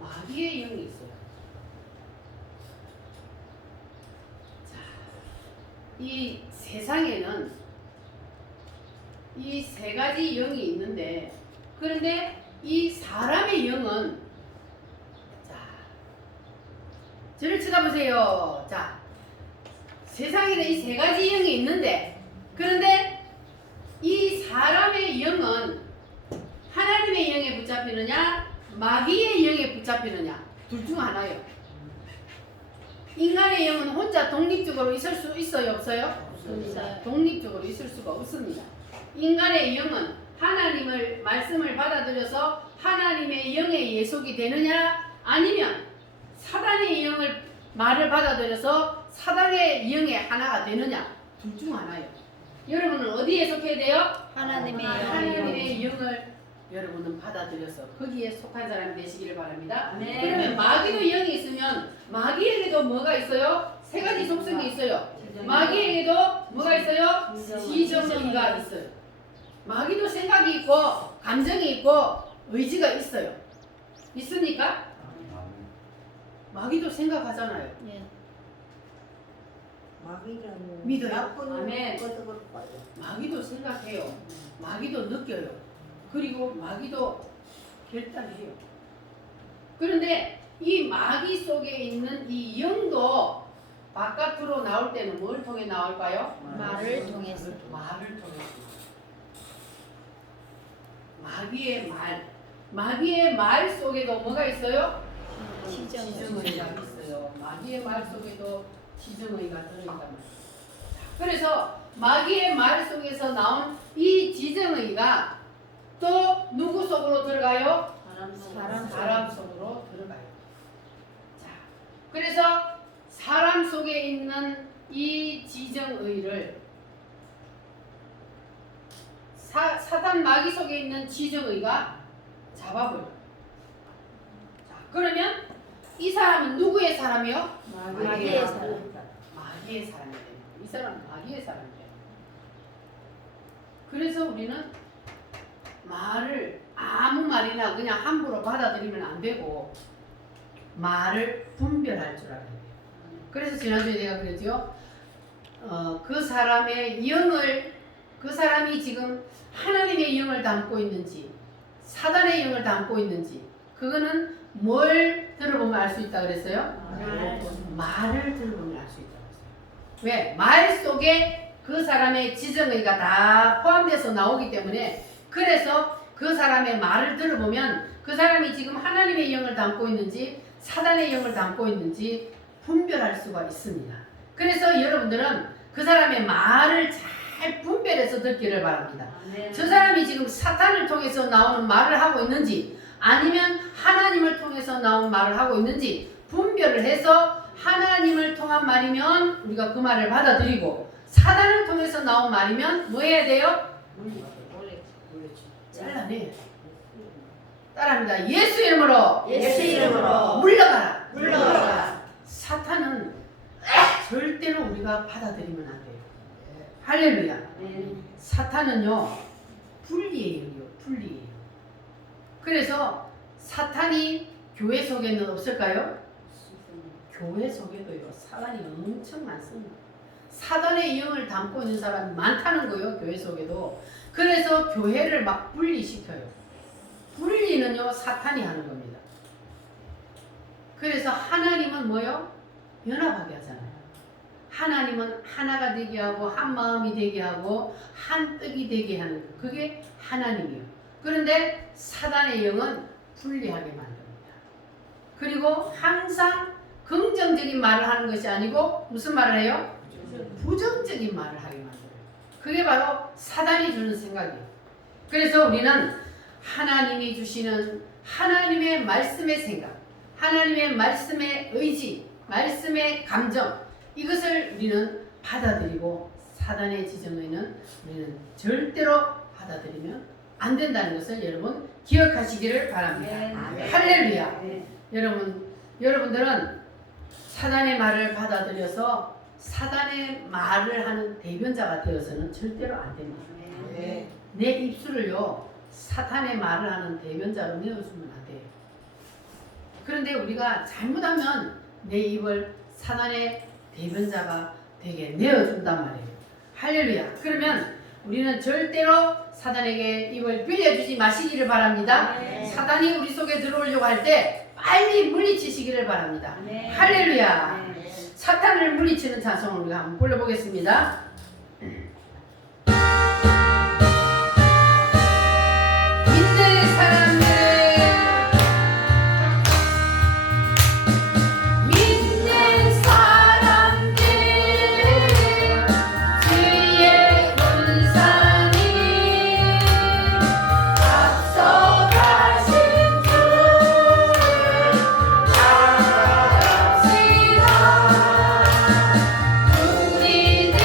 마귀의 영이 있어요. 자, 이 세상에는 이 세 가지 영이 있는데, 그런데 이 사람의 영은, 자, 저를 쳐다보세요. 자, 세상에는 이 세 가지 영이 있는데, 그런데 이 사람의 영은 하나님의 영에 붙잡히느냐, 마귀의 영에 붙잡히느냐, 둘 중 하나예요. 인간의 영은 혼자 독립적으로 있을 수 있어요, 없어요? 없어요. 독립적으로 있을 수가 없습니다. 인간의 영은 하나님을 말씀을 받아들여서 하나님의 영의 예속이 되느냐, 아니면 사단의 영을 말을 받아들여서 사단의 영의 하나가 되느냐, 둘 중 하나예요. 여러분은 어디에 속해야 돼요? 하나님의 하나님의 영을 여러분은 받아들여서 거기에 속한 사람이 되시기를 바랍니다. 네. 그러면 마귀도 영이 있으면 마귀에게도 뭐가 있어요? 세 가지 속성이 있어요. 마귀에게도 뭐가 있어요? 지정의가 있어요. 마귀도 생각이 있고 감정이 있고 의지가 있어요. 있습니까? 마귀도 생각하잖아요. 예. 마귀는 믿어요? 나쁜 아멘. 것을 봐요. 마귀도 생각해요. 마귀도 느껴요. 그리고 마귀도 결단해요. 그런데 이 마귀 속에 있는 이 영도 바깥으로 나올 때는 뭘 통해 나올까요? 말을 통해서. 말을 통해서. 마귀의 말 속에도 뭐가 있어요? 지정의가 있어요. 마귀의 말 속에도 지정의가 들어있단 말이에요. 그래서 마귀의 말 속에서 나온 이 지정의가 또 누구 속으로 들어가요? 사람 속으로 들어가요. 자, 그래서 사람 속에 있는 이 지정의를 사단 마귀 속에 있는 지정의가 잡아버려요. 자, 그러면 이 사람은 누구의 사람이요? 마귀의 사람. 마귀의 사람이에요. 이 사람은 마귀의 사람이에요. 그래서 우리는 말을 아무 말이나 그냥 함부로 받아들이면 안 되고, 말을 분별할 줄 알아야 돼요. 그래서 지난주에 내가 그랬죠. 그 사람의 영을, 그 사람이 지금 하나님의 영을 담고 있는지 사단의 영을 담고 있는지, 그거는 뭘 들어보면 알 수 있다 그랬어요? 말을 들어보면 알 수 있다고 했어요. 왜? 말 속에 그 사람의 지정의가 다 포함돼서 나오기 때문에, 그래서 그 사람의 말을 들어보면 그 사람이 지금 하나님의 영을 담고 있는지 사단의 영을 담고 있는지 분별할 수가 있습니다. 그래서 여러분들은 그 사람의 말을 잘 분별해서 듣기를 바랍니다. 저 사람이 지금 사탄을 통해서 나오는 말을 하고 있는지 아니면 하나님을 통해서 나온 말을 하고 있는지 분별을 해서, 하나님을 통한 말이면 우리가 그 말을 받아들이고, 사단을 통해서 나온 말이면 뭐 해야 돼요? 잘라내야 돼요. 따라합니다. 예수 이름으로, 예수 이름으로 물러가라. 물러가라. 사탄은 절대로 우리가 받아들이면 안 돼요. 할렐루야. 사탄은요, 분리예요. 분리예요. 그래서 사탄이 교회 속에는 없을까요? 교회 속에도요, 사단이 엄청 많습니다. 사단의 영을 담고 있는 사람이 많다는 거예요, 교회 속에도. 그래서 교회를 막 분리시켜요. 분리는요, 사탄이 하는 겁니다. 그래서 하나님은 뭐요? 연합하게 하잖아요. 하나님은 하나가 되게 하고 한 마음이 되게 하고 한 떡이 되게 하는 거, 그게 하나님이요. 그런데 사단의 영은 분리하게 만듭니다. 그리고 항상 긍정적인 말을 하는 것이 아니고 무슨 말을 해요? 부정적인 말을 하게 만들어요. 그게 바로 사단이 주는 생각이에요. 그래서 우리는 하나님이 주시는 하나님의 말씀의 생각, 하나님의 말씀의 의지, 말씀의 감정, 이것을 우리는 받아들이고, 사단의 지정의는 우리는 절대로 받아들이면 안 된다는 것을 여러분 기억하시기를 바랍니다. 할렐루야. 여러분들은 사단의 말을 받아들여서 사단의 말을 하는 대변자가 되어서는 절대로 안 됩니다. 내 입술을요, 사탄의 말을 하는 대변자로 내어주면 안 돼요. 그런데 우리가 잘못하면 내 입을 사단의 대변자가 되게 내어준단 말이에요. 할렐루야. 그러면 우리는 절대로 사단에게 입을 빌려주지 마시기를 바랍니다. 사단이 우리 속에 들어오려고 할 때 빨리 물리치시기를 바랍니다. 할렐루야. 사탄을 물리치는 찬송을 우리가 한번 불러보겠습니다. 믿는 사람들, 믿는 사람들, 주의 군사님 앞서가신 주를 따라갑시다. 우리 내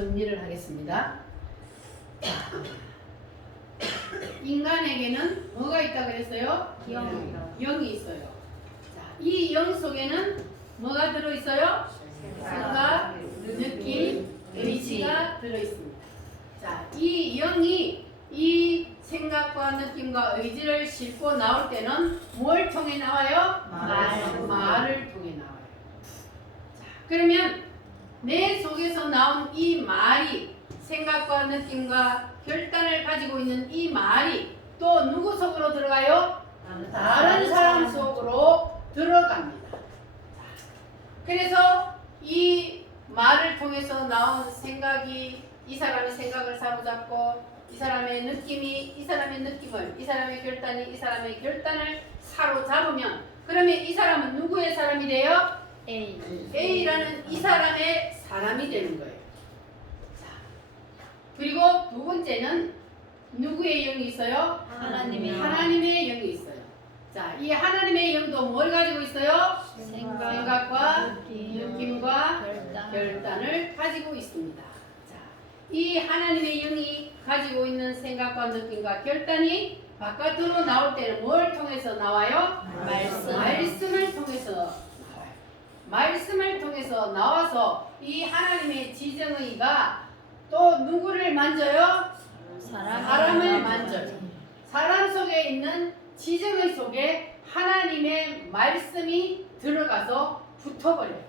정리를 하겠습니다. 인간에게는 뭐가 있다고 그랬어요? 영이 있어요. 자, 이 영 속에는 뭐가 들어있어요? 생각, 느낌, 의지가 들어있습니다. 자, 이 영이 이 생각과 느낌과 의지를 싣고 나올 때는 뭘 통해 나와요? 말을 통해 나와요. 자, 그러면 내 속에서 나온 이 말이 생각과 느낌과 결단을 가지고 있는 이 말이 또 누구 속으로 들어가요? 다른 사람 속으로 들어갑니다. 그래서 이 말을 통해서 나온 생각이 이 사람의 생각을 사로잡고 이 사람의 느낌이 이 사람의 느낌을 이 사람의 결단이 이 사람의 결단을 사로잡으면 그러면 이 사람은 누구의 사람이 돼요? A라는 이 사람의 사람이 되는 거예요. 자, 그리고 두 번째는 누구의 영이 있어요? 하나님의 영이 있어요. 자, 이 하나님의 영도 뭘 가지고 있어요? 생각과 느낌과 결단을 가지고 있습니다. 자, 이 하나님의 영이 가지고 있는 생각과 느낌과 결단이 바깥으로 나올 때는 뭘 통해서 나와요? 말씀을 통해서 나와요. 말씀을 통해서 나와서 이 하나님의 지정의가 또 누구를 만져요? 사람을 만져요. 사람 속에 있는 지정의 속에 하나님의 말씀이 들어가서 붙어버려요.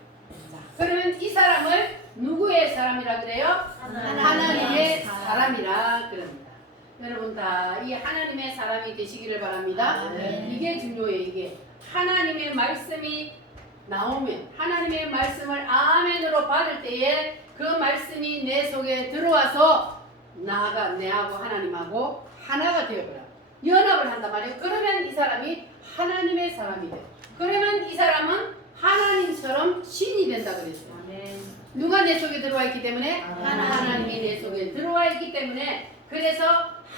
자, 그러면 이 사람을 누구의 사람이라 그래요? 하나님의 사람이라 그럽니다. 여러분 다 이 하나님의 사람이 되시기를 바랍니다. 이게 중요해요. 이게 하나님의 말씀이 나오면 하나님의 말씀을 아멘으로 받을 때에 그 말씀이 내 속에 들어와서 나가 내하고 하나님하고 하나가 되어버려요. 연합을 한단 말이에요. 그러면 이 사람이 하나님의 사람이 돼요. 그러면 이 사람은 하나님처럼 신이 된다 그랬어요. 누가 내 속에 들어와 있기 때문에? 하나님이 내 속에 들어와 있기 때문에 그래서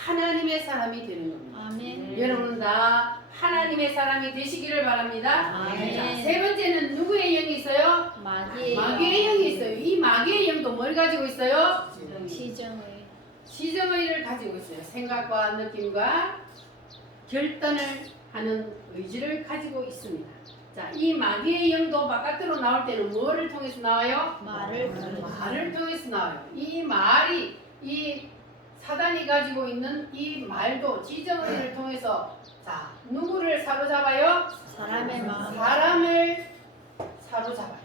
하나님의 사람이 되는 겁니다. 여러분 다 하나님의 사람이 되시기를 바랍니다. 자, 세 번째는 누구의 영이 있어요? 마귀의 영이 있어요. 이 마귀의 영도 뭘 가지고 있어요? 지정의를 가지고 있어요. 생각과 느낌과 결단을 하는 의지를 가지고 있습니다. 자, 이 마귀의 영도 바깥으로 나올 때는 뭐를 통해서 나와요? 말을 통해서 나와요. 이 말이 이 사단이 가지고 있는 이 말도 지정의를 통해서 자, 누구를 사로잡아요? 사람을 사로잡아요.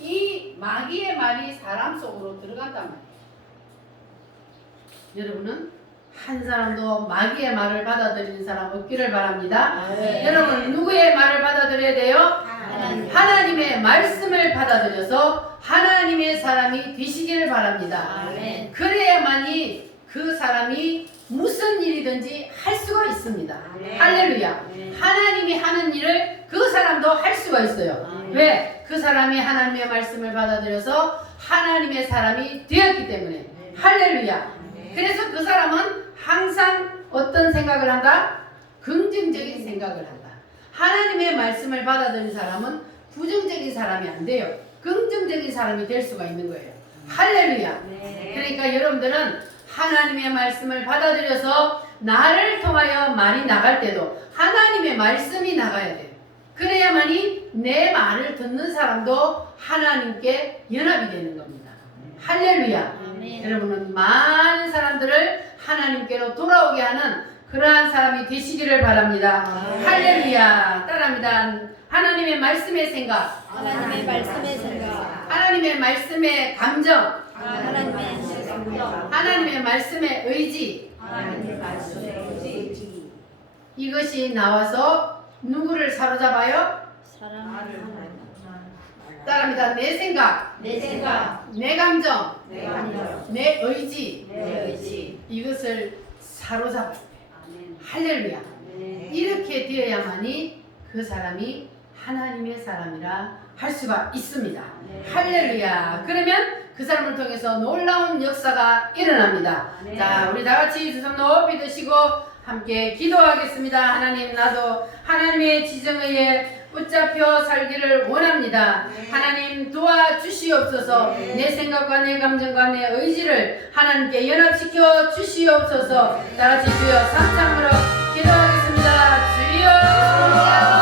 이 마귀의 말이 사람 속으로 들어간단 말이에요. 여러분은 한 사람도 마귀의 말을 받아들이는 사람 없기를 바랍니다. 여러분 누구의 말을 받아들여야 돼요? 하나님의 말씀을 받아들여서 하나님의 사람이 되시기를 바랍니다. 그래야만이 그 사람이 무슨 일이든지 할 수가 있습니다. 할렐루야. 하나님이 하는 일을 그 사람도 할 수가 있어요. 왜? 그 사람이 하나님의 말씀을 받아들여서 하나님의 사람이 되었기 때문에. 할렐루야. 그래서 그 사람은 항상 어떤 생각을 한다? 긍정적인 생각을 한다. 하나님의 말씀을 받아들인 사람은 부정적인 사람이 안 돼요. 긍정적인 사람이 될 수가 있는 거예요. 할렐루야. 그러니까 여러분들은 하나님의 말씀을 받아들여서 나를 통하여 말이 나갈 때도 하나님의 말씀이 나가야 돼요. 그래야만이 내 말을 듣는 사람도 하나님께 연합이 되는 겁니다. 할렐루야. 여러분은 많은 사람들을 하나님께로 돌아오게 하는 그러한 사람이 되시기를 바랍니다. 할렐루야. 따라합니다. 하나님의 말씀의 생각, 하나님의 말씀의 생각, 하나님의 말씀의 감정, 하나님의 말씀의 의지, 이것이 나와서 누구를 사로잡아요? 따라합니다. 내 생각, 내 감정, 내 의지, 이것을 사로잡아야 돼요. 할렐루야. 이렇게 되어야만이 그 사람이 하나님의 사람이라 할 수가 있습니다. 할렐루야. 그러면 그 사람을 통해서 놀라운 역사가 일어납니다. 자, 우리 다 같이 두 손 높이 드시고 함께 기도하겠습니다. 하나님, 나도 하나님의 지정의에 붙잡혀 살기를 원합니다. 하나님 도와주시옵소서. 내 생각과 내 감정과 내 의지를 하나님께 연합시켜 주시옵소서. 다같이 주여 삼창으로 기도하겠습니다. 주여